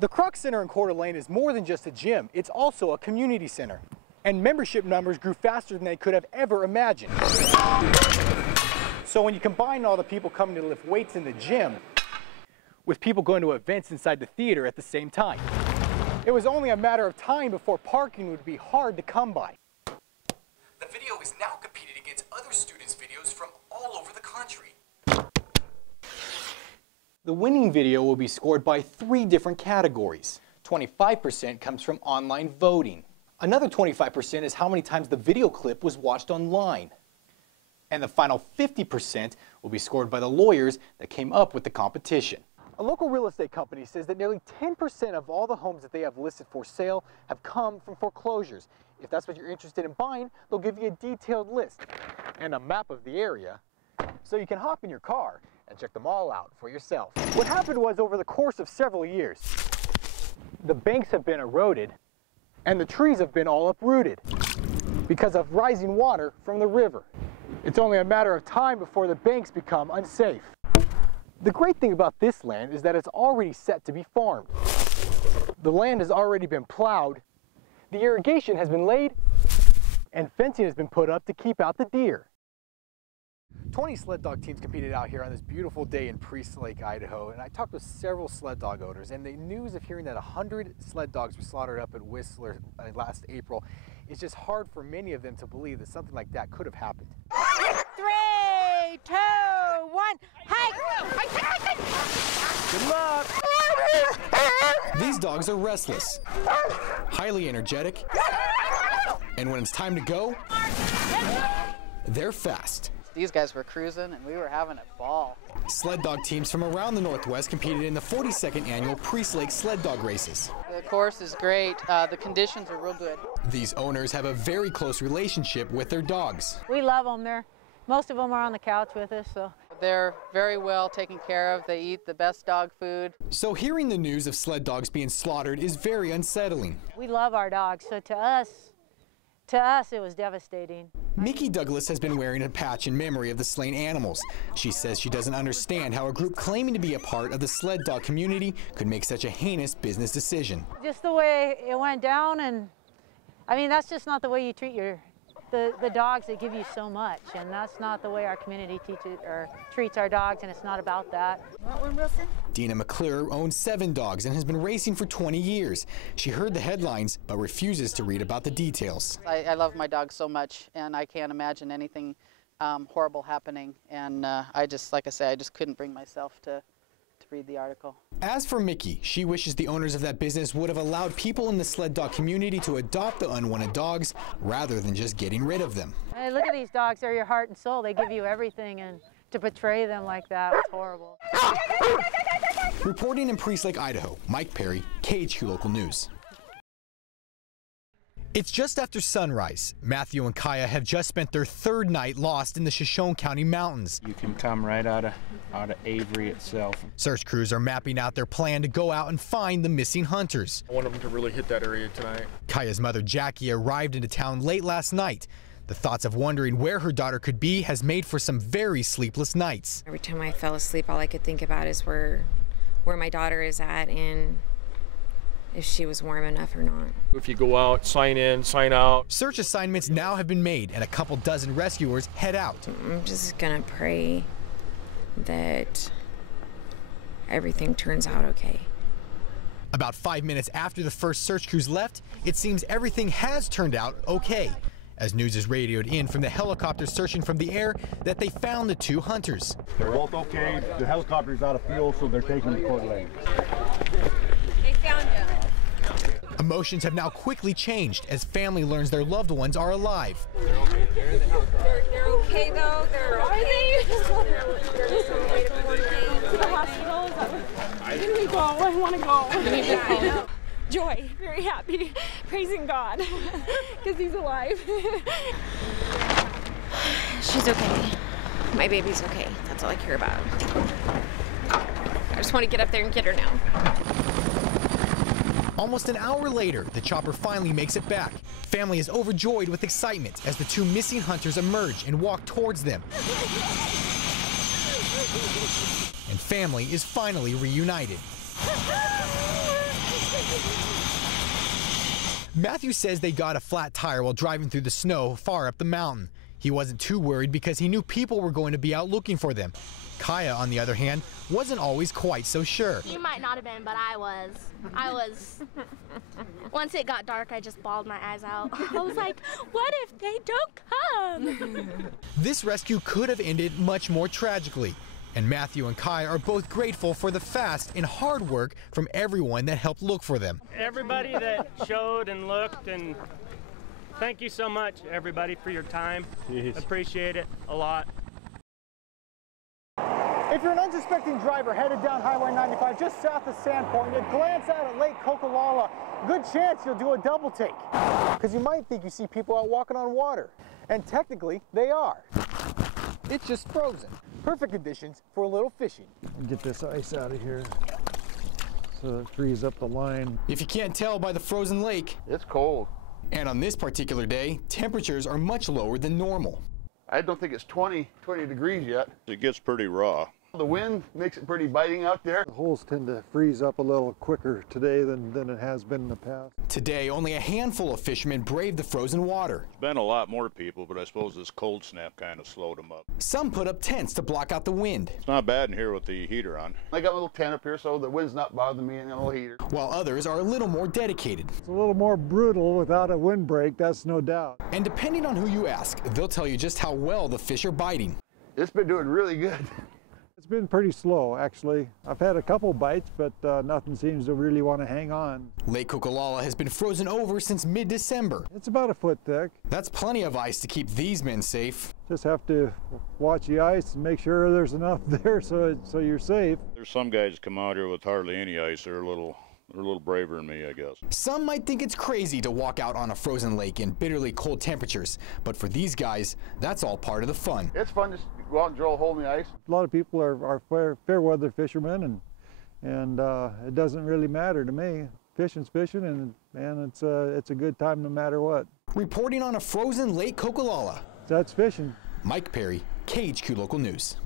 The Krux Center in Coeur d'Alene is more than just a gym, it's also a community center. And membership numbers grew faster than they could have ever imagined. So when you combine all the people coming to lift weights in the gym with people going to events inside the theater at the same time, it was only a matter of time before parking would be hard to come by. The video is now competing against other students' videos from all over the country. The winning video will be scored by 3 different categories. 25% comes from online voting. Another 25% is how many times the video clip was watched online. And the final 50% will be scored by the lawyers that came up with the competition. A local real estate company says that nearly 10% of all the homes that they have listed for sale have come from foreclosures. If that's what you're interested in buying, they'll give you a detailed list and a map of the area so you can hop in your car and check them all out for yourself. What happened was, over the course of several years, the banks have been eroded and the trees have been all uprooted because of rising water from the river. It's only a matter of time before the banks become unsafe. The great thing about this land is that it's already set to be farmed. The land has already been plowed, the irrigation has been laid, and fencing has been put up to keep out the deer. 20 sled dog teams competed out here on this beautiful day in Priest Lake, Idaho, and I talked with several sled dog owners, and the news of hearing that 100 sled dogs were slaughtered up at Whistler last April is just hard for many of them to believe that something like that could have happened. 3, 2, 1, hike! Good luck! These dogs are restless, highly energetic, and when it's time to go, they're fast. These guys were cruising and we were having a ball. Sled dog teams from around the Northwest competed in the 42nd annual Priest Lake Sled Dog Races. The course is great. The conditions are real good. These owners have a very close relationship with their dogs. We love them. Most of them are on the couch with us, so. They're very well taken care of. They eat the best dog food. So hearing the news of sled dogs being slaughtered is very unsettling. We love our dogs, so to us it was devastating. Mickey Douglas has been wearing a patch in memory of the slain animals. She says she doesn't understand how a group claiming to be a part of the sled dog community could make such a heinous business decision. Just the way it went down, and I mean, that's just not the way you treat the dogs that give you so much, and that's not the way our community treats our dogs, and it's not about that. Want one, Wilson? Dina McClure owns 7 dogs and has been racing for 20 years. She heard the headlines but refuses to read about the details. I love my dogs so much, and I can't imagine anything horrible happening, and I just, like I say, I just couldn't bring myself to read the article. As for Mickey, she wishes the owners of that business would have allowed people in the sled dog community to adopt the unwanted dogs rather than just getting rid of them. Hey, look at these dogs. They're your heart and soul. They give you everything, and to betray them like that was horrible. Reporting in Priest Lake, Idaho, Mike Perry, KHQ Local News. It's just after sunrise. Matthew and Kaya have just spent their 3rd night lost in the Shoshone County mountains. You can come right out of Avery itself. Search crews are mapping out their plan to go out and find the missing hunters. I want them to really hit that area tonight. Kaya's mother, Jackie, arrived into town late last night. The thoughts of wondering where her daughter could be has made for some very sleepless nights. Every time I fell asleep, all I could think about is where my daughter is at and if she was warm enough or not. If you go out, sign in, sign out. Search assignments now have been made and a couple dozen rescuers head out. I'm just gonna pray that everything turns out okay. About 5 minutes after the first search crews left, it seems everything has turned out okay, as news is radioed in from the helicopter searching from the air that they found the 2 hunters. They're both okay. The helicopter's out of fuel, so they're taking the Coeur d'Alene. They found you. Emotions have now quickly changed as family learns their loved ones are alive. They're okay though. They're okay. They're just on the way to quarantine. To the hospital. Here we go. I want to go. Yeah, I know. Joy, very happy, praising God because he's alive. She's okay. My baby's okay. That's all I care about. I just want to get up there and get her now. Almost an hour later, the chopper finally makes it back. Family is overjoyed with excitement as the 2 missing hunters emerge and walk towards them. And family is finally reunited. Matthew says they got a flat tire while driving through the snow far up the mountain. He wasn't too worried because he knew people were going to be out looking for them. Kaya, on the other hand, wasn't always quite so sure. You might not have been, but I was. Once it got dark, I just bawled my eyes out. I was like, what if they don't come? This rescue could have ended much more tragically. And Matthew and Kaya are both grateful for the fast and hard work from everyone that helped look for them. Everybody that showed and looked, and thank you so much, everybody, for your time. Jeez. Appreciate it a lot. If you're an unsuspecting driver headed down Highway 95 just south of Sandpoint, you glance out at Lake Kokolala, good chance you'll do a double take. Because you might think you see people out walking on water. And technically, they are. It's just frozen. Perfect conditions for a little fishing. Get this ice out of here so it frees up the line. If you can't tell by the frozen lake, it's cold. And on this particular day, temperatures are much lower than normal. I don't think it's 20 degrees yet. It gets pretty raw. The wind makes it pretty biting out there. The holes tend to freeze up a little quicker today than it has been in the past. Today, only a handful of fishermen braved the frozen water. It's been a lot more people, but I suppose this cold snap kind of slowed them up. Some put up tents to block out the wind. It's not bad in here with the heater on. I got a little tent up here so the wind's not bothering me and a little heater. While others are a little more dedicated. It's a little more brutal without a windbreak, that's no doubt. And depending on who you ask, they'll tell you just how well the fish are biting. It's been doing really good. It's been pretty slow, actually. I've had a couple bites, but nothing seems to really want to hang on. Lake Kokolala has been frozen over since mid-December. It's about a foot thick. That's plenty of ice to keep these men safe. Just have to watch the ice and make sure there's enough there so you're safe. There's some guys come out here with hardly any ice. They're a little braver than me, I guess. Some might think it's crazy to walk out on a frozen lake in bitterly cold temperatures, but for these guys, that's all part of the fun. It's fun to go out and drill a hole in the ice. A lot of people are fair weather fishermen, and it doesn't really matter to me. Fishing's fishing, and it's a good time no matter what. Reporting on a frozen Lake Kokolala. That's fishing. Mike Perry, KHQ Local News.